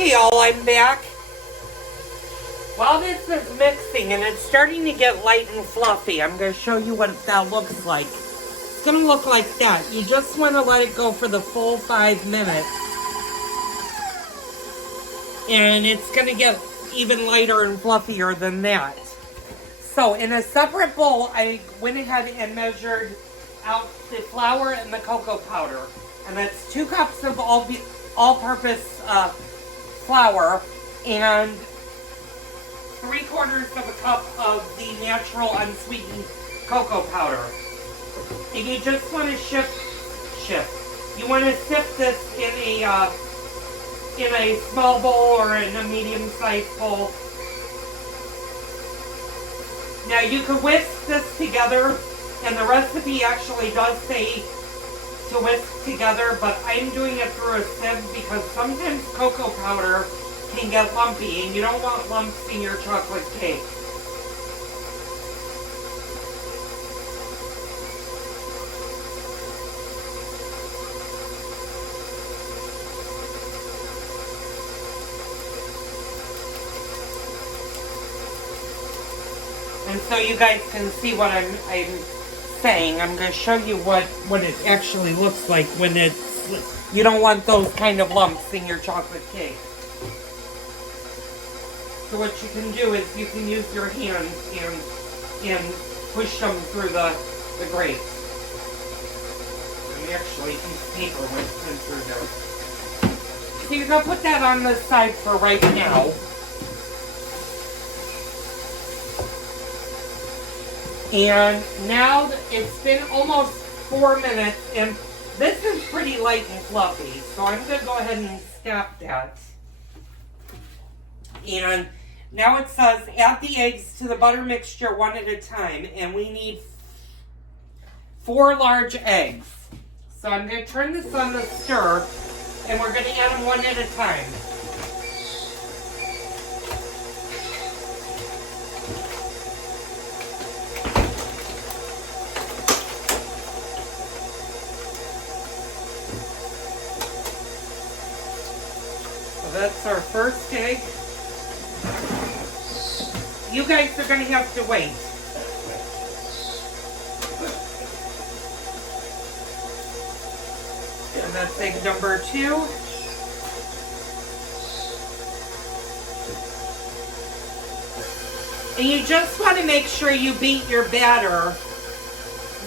Okay, y'all, I'm back. While this is mixing and it's starting to get light and fluffy, I'm going to show you what that looks like. It's going to look like that. You just want to let it go for the full 5 minutes. And it's going to get even lighter and fluffier than that. So in a separate bowl, I went ahead and measured out the flour and the cocoa powder. And that's 2 cups of all-purpose flour and 3/4 of a cup of the natural unsweetened cocoa powder. And you just want to shift. You want to sift this in a small bowl or in a medium-sized bowl. Now you can whisk this together, and the recipe actually does say to whisk together, but I'm doing it through a sieve because sometimes cocoa powder can get lumpy, and you don't want lumps in your chocolate cake. And so you guys can see what I'm saying. I'm going to show you what it actually looks like when it's, you don't want those kind of lumps in your chocolate cake. So what you can do is you can use your hands and push them through the grate. And actually, a piece of paper went through there. So you're going to put that on the side for right now. And now it's been almost 4 minutes, and this is pretty light and fluffy. So I'm going to go ahead and stop that. And now it says add the eggs to the butter mixture one at a time, and we need 4 large eggs. So I'm going to turn this on the stir, and we're going to add them one at a time. So that's our first egg. You guys are going to have to wait. And that's egg number 2. And you just want to make sure you beat your batter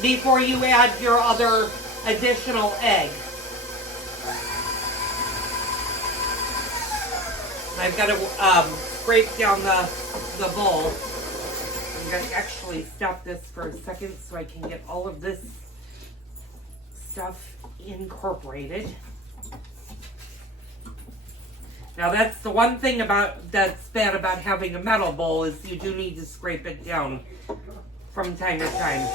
before you add your other additional egg. I've got to scrape down the bowl. I'm going to actually stop this for a second so I can get all of this stuff incorporated. Now that's the one thing that's bad about having a metal bowl is you do need to scrape it down from time to time.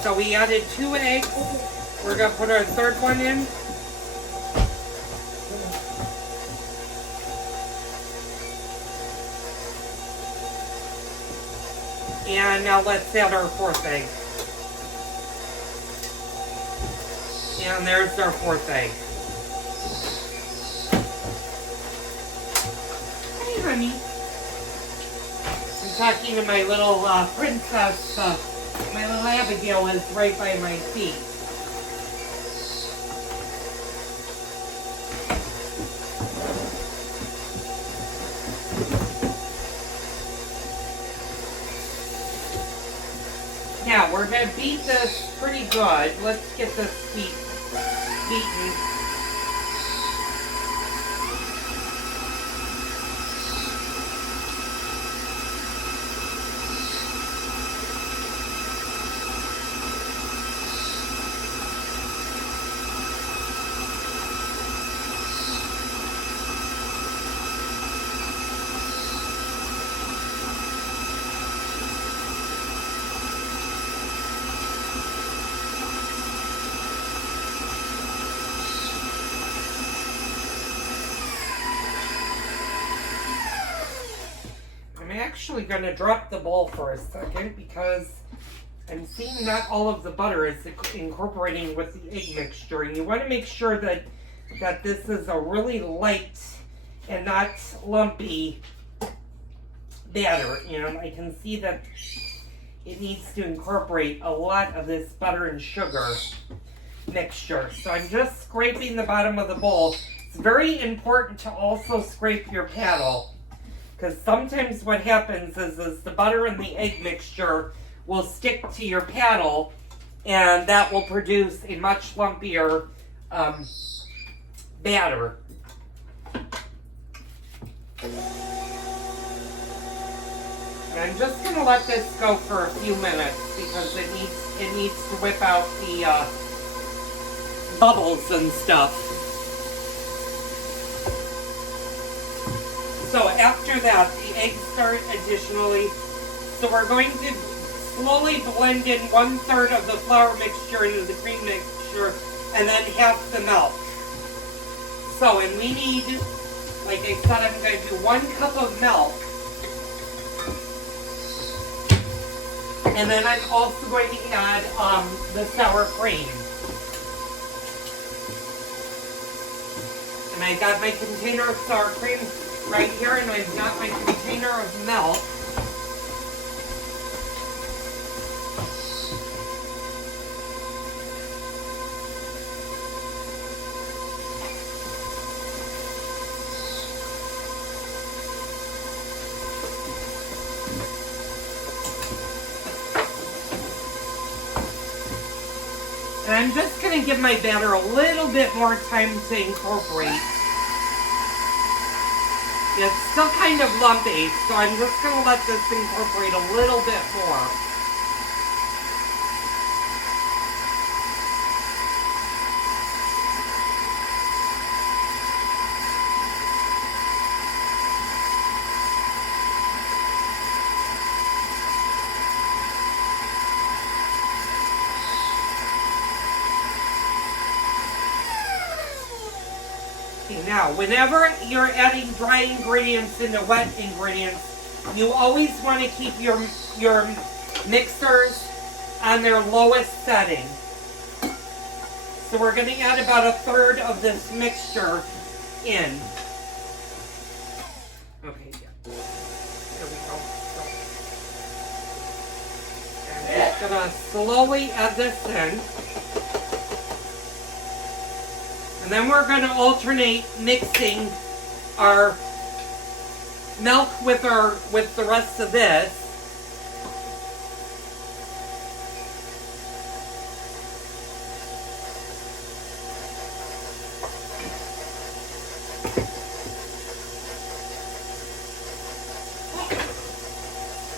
So we added 2 eggs. We're going to put our third one in. And now let's add our 4th egg. And there's our 4th egg. Hey, honey. I'm talking to my little princess. My little Abigail is right by my feet. Now, we're going to beat this pretty good. Let's get this beaten. I'm actually going to drop the bowl for a second because I'm seeing not all of the butter is incorporating with the egg mixture. And you want to make sure that this is a really light and not lumpy batter. You know, I can see that it needs to incorporate a lot of this butter and sugar mixture. So I'm just scraping the bottom of the bowl. It's very important to also scrape your paddle, because sometimes what happens is the butter and the egg mixture will stick to your paddle, and that will produce a much lumpier batter. And I'm just going to let this go for a few minutes because it needs to whip out the bubbles and stuff. So after that, the eggs start additionally. So we're going to slowly blend in 1/3 of the flour mixture into the cream mixture and then half the milk. So, and we need, like I said, I'm going to do 1 cup of milk. And then I'm also going to add the sour cream. And I got my container of sour cream right here, and I've got my container of milk. And I'm just going to give my batter a little bit more time to incorporate. It's still kind of lumpy, so I'm just going to let this incorporate a little bit more. Now, whenever you're adding dry ingredients into wet ingredients, you always want to keep your mixers on their lowest setting. So we're going to add about 1/3 of this mixture in. Okay, yeah. There we go. And I'm just going to slowly add this in. And then we're going to alternate mixing our milk with the rest of this.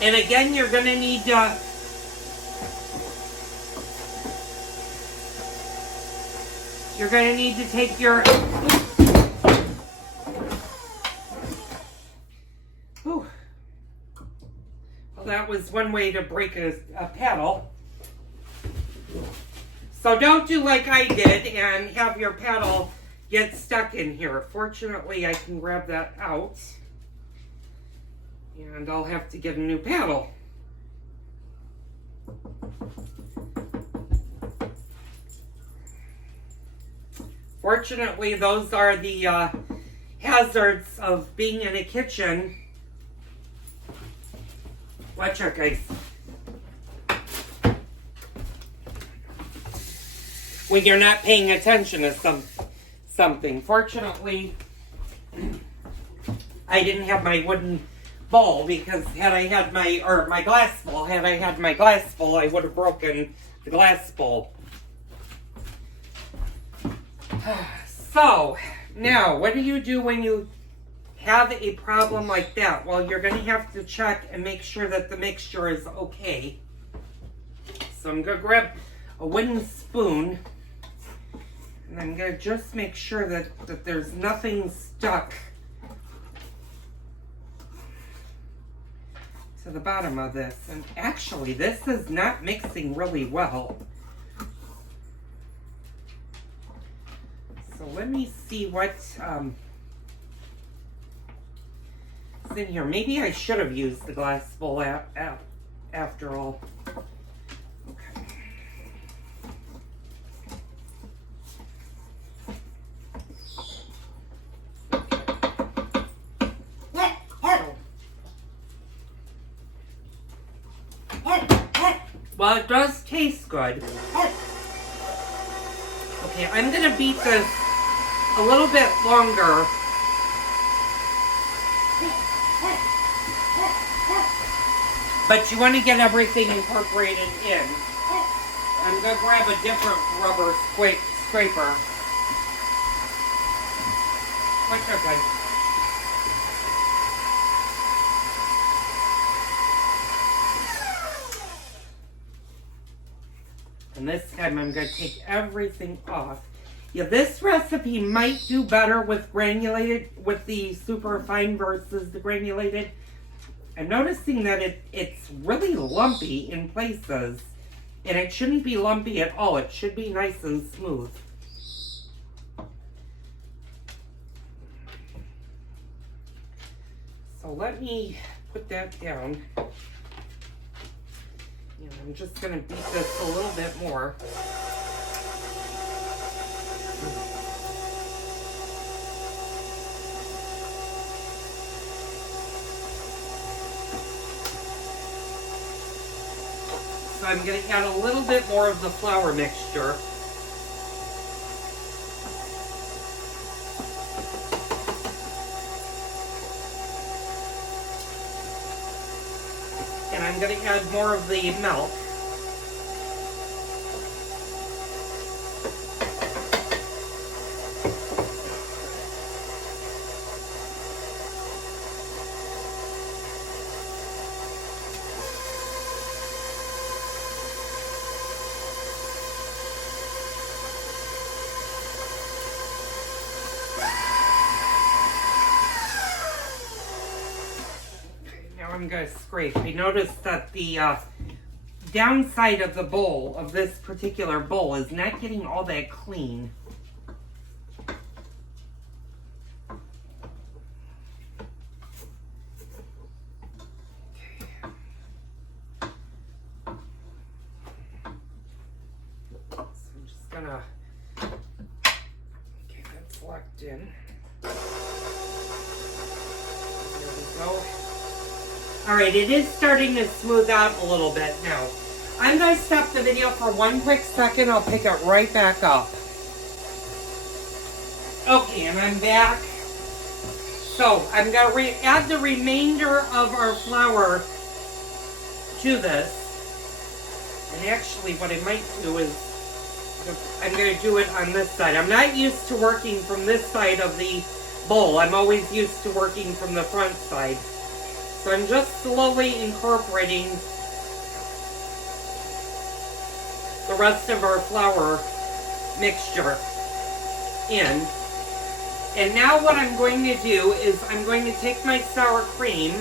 And again, you're going to need to take your... Ooh. Well, that was one way to break a paddle. So don't do like I did and have your paddle get stuck in here. Fortunately, I can grab that out. And I'll have to get a new paddle. Fortunately, those are the hazards of being in a kitchen. Watch out, guys. When you're not paying attention to something. Fortunately, I didn't have my wooden bowl, because had I had my glass bowl, I would have broken the glass bowl. So, now, what do you do when you have a problem like that? Well, you're going to have to check and make sure that the mixture is okay. So I'm going to grab a wooden spoon, and I'm going to just make sure that there's nothing stuck to the bottom of this. And actually, this is not mixing really well. So let me see what, see, in here. Maybe I should have used the glass bowl after all. Well, it does taste good. Okay, I'm gonna beat this a little bit longer. But you want to get everything incorporated in. I'm gonna grab a different rubber scraper. Which are good. And this time I'm going to take everything off. Yeah, this recipe might do better with granulated, with the super fine versus the granulated. I'm noticing that it's really lumpy in places. And it shouldn't be lumpy at all. It should be nice and smooth. So let me put that down. And I'm just going to beat this a little bit more. So I'm going to add a little bit more of the flour mixture. And I'm going to add more of the milk. I'm going to scrape. I noticed that the downside of the bowl, of this particular bowl, is not getting all that clean. So I'm just going to get that locked in. There we go. Alright, it is starting to smooth out a little bit now. I'm going to stop the video for one quick second. I'll pick it right back up. Okay, and I'm back. So, I'm going to add the remainder of our flour to this. And actually, what I might do is, I'm going to do it on this side. I'm not used to working from this side of the bowl. I'm always used to working from the front side. So I'm just slowly incorporating the rest of our flour mixture in. And now what I'm going to do is I'm going to take my sour cream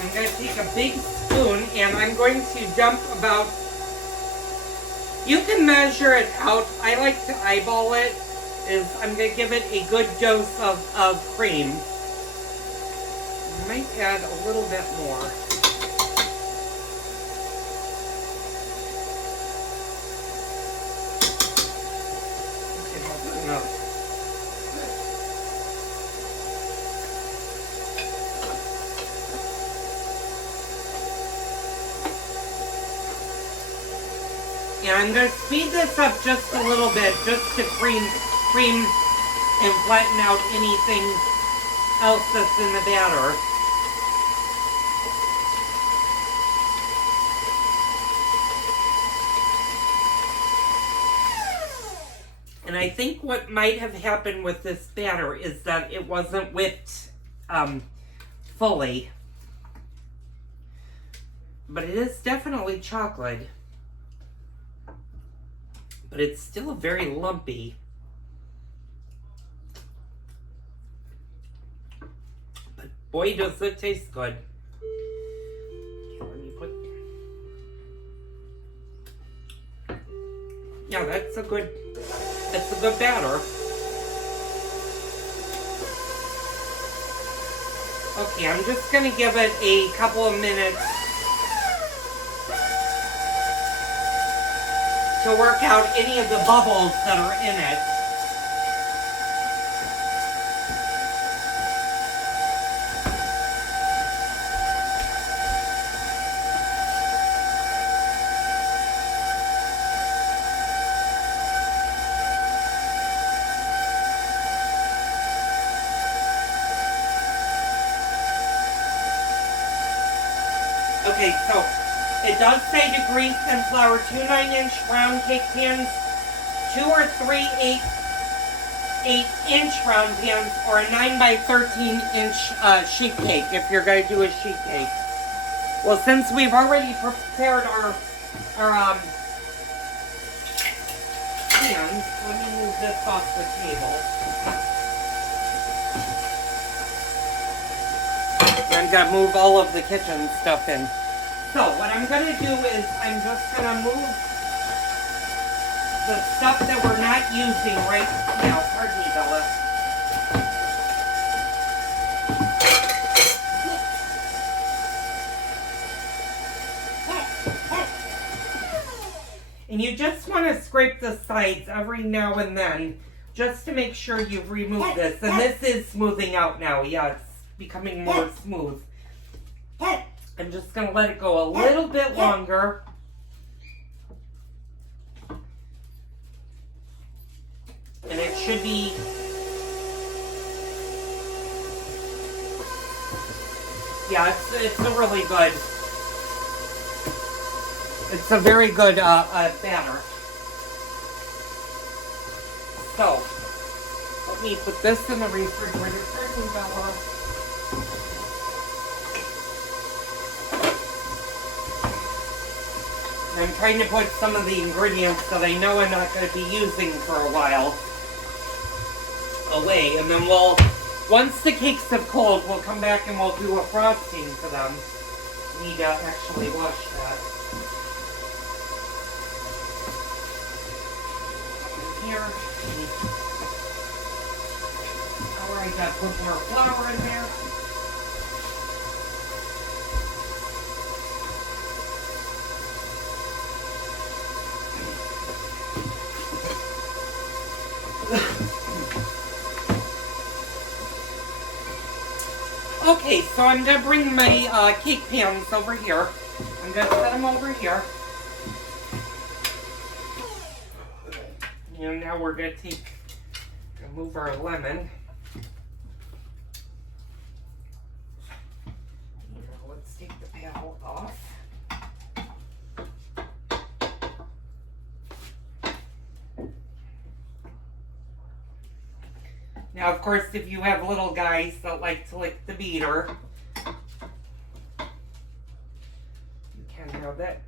I'm going to take a big spoon and I'm going to dump about, you can measure it out. I like to eyeball it. I'm going to give it a good dose of cream. I might add a little bit more. Okay, that's enough. And I'm going to speed this up just a little bit, just to cream and flatten out anything else that's in the batter. And I think what might have happened with this batter is that it wasn't whipped fully. But it is definitely chocolate. But it's still very lumpy. But boy, does it taste good. Okay, let me put Yeah, that's a good batter. Okay, I'm just gonna give it a couple of minutes to work out any of the bubbles that are in it. Okay, so it does say to grease and flour 2 9-inch round cake pans, 2 or 3 8-inch round pans, or a 9 by 13-inch sheet cake if you're going to do a sheet cake. Well, since we've already prepared our pans, let me move this off the table. I'm going to move all of the kitchen stuff in. So what I'm going to do is I'm just going to move the stuff that we're not using right now. Pardon me, Bella. And you just want to scrape the sides every now and then just to make sure you've removed this. And this is smoothing out now. Yeah, it's becoming more smooth. I'm just going to let it go a little bit longer. And it should be... Yeah, it's a really good... It's a very good batter. So, let me put this in the refrigerator. Pardon me, Bella. I'm trying to put some of the ingredients that I know I'm not going to be using for a while away. And then once the cakes have cooled, we'll come back and we'll do a frosting for them. Need to actually wash that. Here. Alright, got to put more flour in there. Okay, so I'm going to bring my cake pans over here. I'm going to set them over here. And now we're going to move our lemon. Let's take the paddle off. Now, of course, if you have little guys that like to lick the beater, you can have that.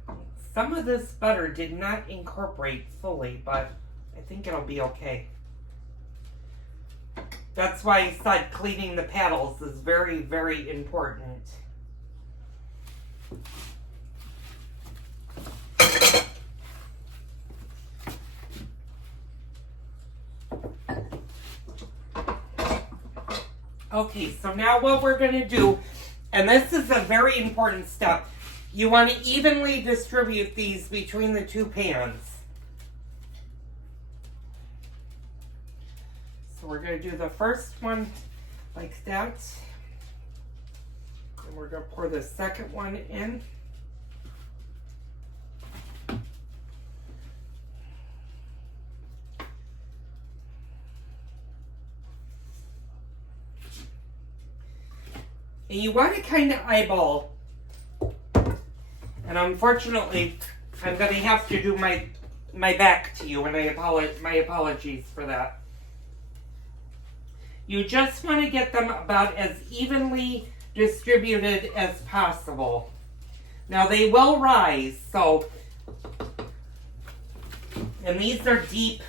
Some of this butter did not incorporate fully, but I think it'll be okay. That's why I said cleaning the paddles is very, very important. Okay, so now what we're going to do, and this is a very important step, you want to evenly distribute these between the two pans. So we're going to do the first one like that. And we're going to pour the second one in. And you want to kind of eyeball. And unfortunately, I'm going to have to do my back to you, and my apologies for that. You just want to get them about as evenly distributed as possible. Now they will rise, so, and these are deep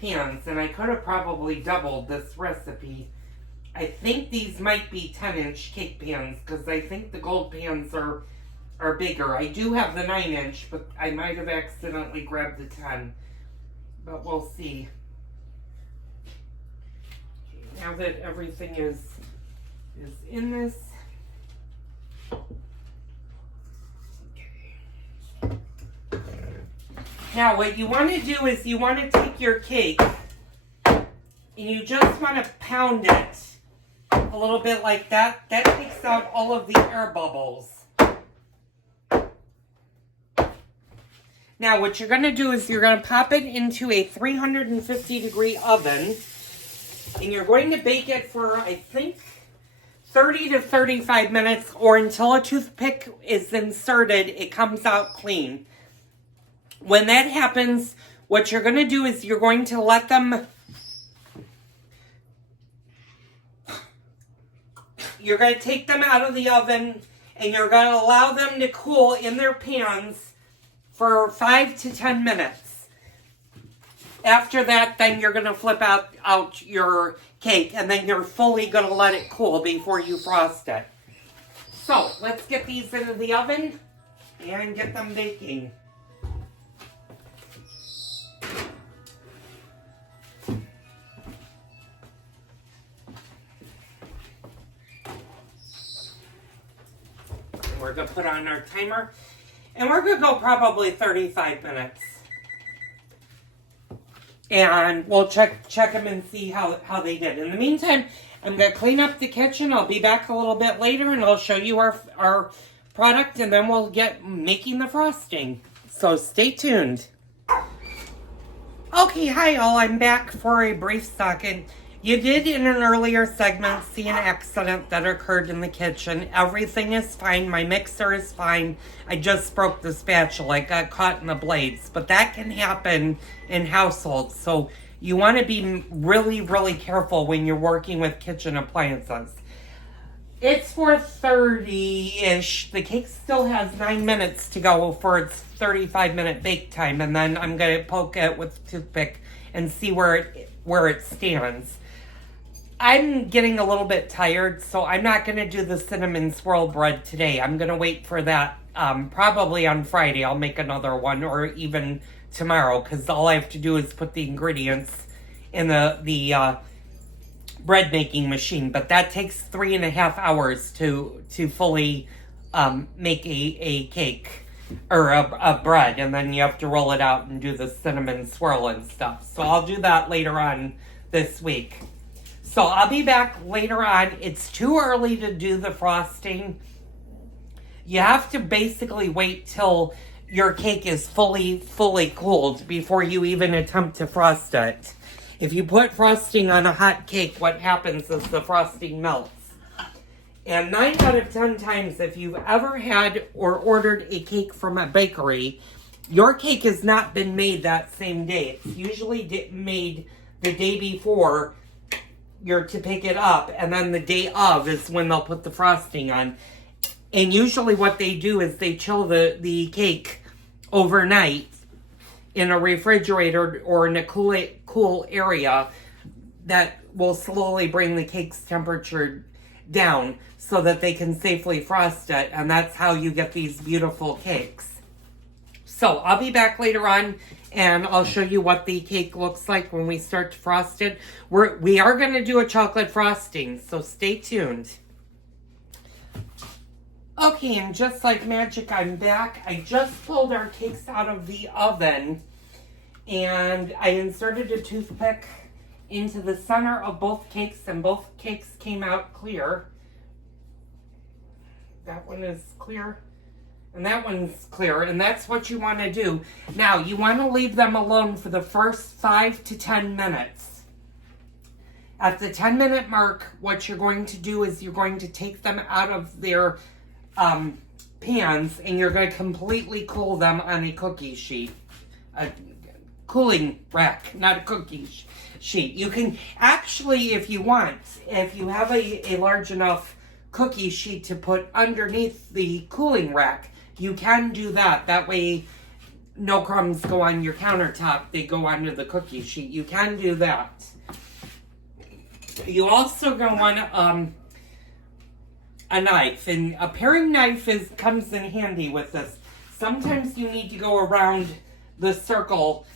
pans, and I could have probably doubled this recipe. I think these might be 10-inch cake pans, because I think the gold pans are bigger. I do have the 9-inch, but I might have accidentally grabbed the 10. but we'll see. Now that everything is in this. Okay. Now what you want to do is you want to take your cake and you just want to pound it a little bit like that. That takes out all of the air bubbles. Now what you're going to do is you're going to pop it into a 350-degree oven. And you're going to bake it for, I think, 30 to 35 minutes, or until a toothpick is inserted, it comes out clean. When that happens, what you're going to do is you're going to let them... You're going to take them out of the oven, and you're going to allow them to cool in their pans for 5 to 10 minutes. After that, then you're going to flip out your cake, and then you're fully going to let it cool before you frost it. So, let's get these into the oven and get them baking. We're going to put on our timer, and we're going to go probably 35 minutes. And we'll check them and see how they did. In the meantime, I'm going to clean up the kitchen. I'll be back a little bit later and I'll show you our product, and then we'll get making the frosting. So stay tuned. Okay, hi all. I'm back for a brief second. You did in an earlier segment see an accident that occurred in the kitchen. Everything is fine. My mixer is fine. I just broke the spatula. It got caught in the blades. But that can happen in households. So you want to be really, really careful when you're working with kitchen appliances. It's 4:30-ish. The cake still has 9 minutes to go for its 35-minute bake time. And then I'm going to poke it with a toothpick and see where it stands. I'm getting a little bit tired, so I'm not going to do the cinnamon swirl bread today. I'm going to wait for that probably on Friday. I'll make another one, or even tomorrow, because all I have to do is put the ingredients in the bread making machine. But that takes 3.5 hours to fully make a cake or a bread, and then you have to roll it out and do the cinnamon swirl and stuff. So I'll do that later on this week. So I'll be back later on. It's too early to do the frosting. You have to basically wait till your cake is fully cooled before you even attempt to frost it. If you put frosting on a hot cake, what happens is the frosting melts. And 9 out of 10 times, if you've ever had or ordered a cake from a bakery, your cake has not been made that same day. It's usually made the day before you're to pick it up, and then the day of is when they'll put the frosting on. And usually what they do is they chill the cake overnight in a refrigerator or in a cool area that will slowly bring the cake's temperature down so that they can safely frost it, and that's how you get these beautiful cakes. So I'll be back later on and I'll show you what the cake looks like when we start to frost it. We are going to do a chocolate frosting, so stay tuned. Okay, and just like magic, I'm back. I just pulled our cakes out of the oven, and I inserted a toothpick into the center of both cakes, and both cakes came out clear. That one is clear, and that one's clear, and that's what you want to do. Now, you want to leave them alone for the first 5 to 10 minutes. At the 10-minute mark, what you're going to do is you're going to take them out of their pans, and you're going to completely cool them on a cookie sheet. A cooling rack, not a cookie sheet. You can actually, if you want, if you have a large enough cookie sheet to put underneath the cooling rack, you can do that. That way no crumbs go on your countertop, they go onto the cookie sheet. You can do that. You also going to want a knife, and a paring knife comes in handy with this. Sometimes you need to go around the circle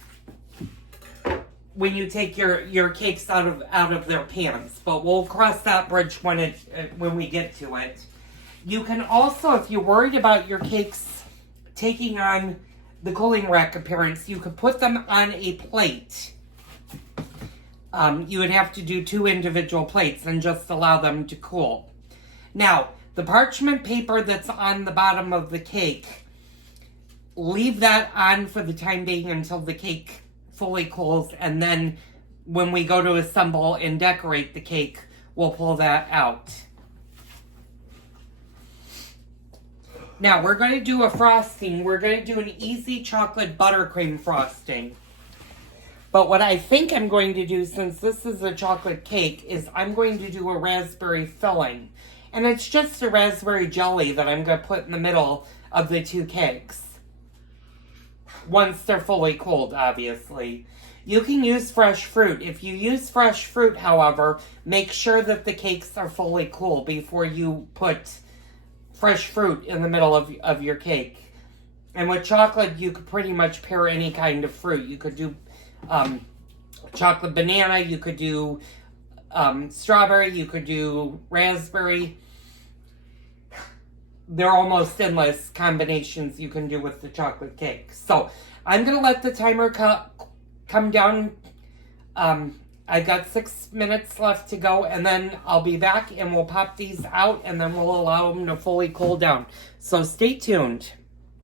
when you take your cakes out of their pans. But we'll cross that bridge when we get to it. You can also, if you're worried about your cakes taking on the cooling rack appearance, you could put them on a plate. You would have to do 2 individual plates and just allow them to cool. Now, the parchment paper that's on the bottom of the cake, leave that on for the time being until the cake fully cools, and then when we go to assemble and decorate the cake, we'll pull that out. Now, we're going to do a frosting. We're going to do an easy chocolate buttercream frosting. But what I think I'm going to do, since this is a chocolate cake, is I'm going to do a raspberry filling. And it's just a raspberry jelly that I'm going to put in the middle of the 2 cakes. Once they're fully cooled, obviously. You can use fresh fruit. If you use fresh fruit, however, make sure that the cakes are fully cool before you put fresh fruit in the middle of your cake. And with chocolate, you could pretty much pair any kind of fruit. You could do chocolate banana, you could do strawberry, you could do raspberry. There are almost endless combinations you can do with the chocolate cake. So I'm going to let the timer come down. I've got 6 minutes left to go, and then I'll be back and we'll pop these out, and then we'll allow them to fully cool down. So stay tuned.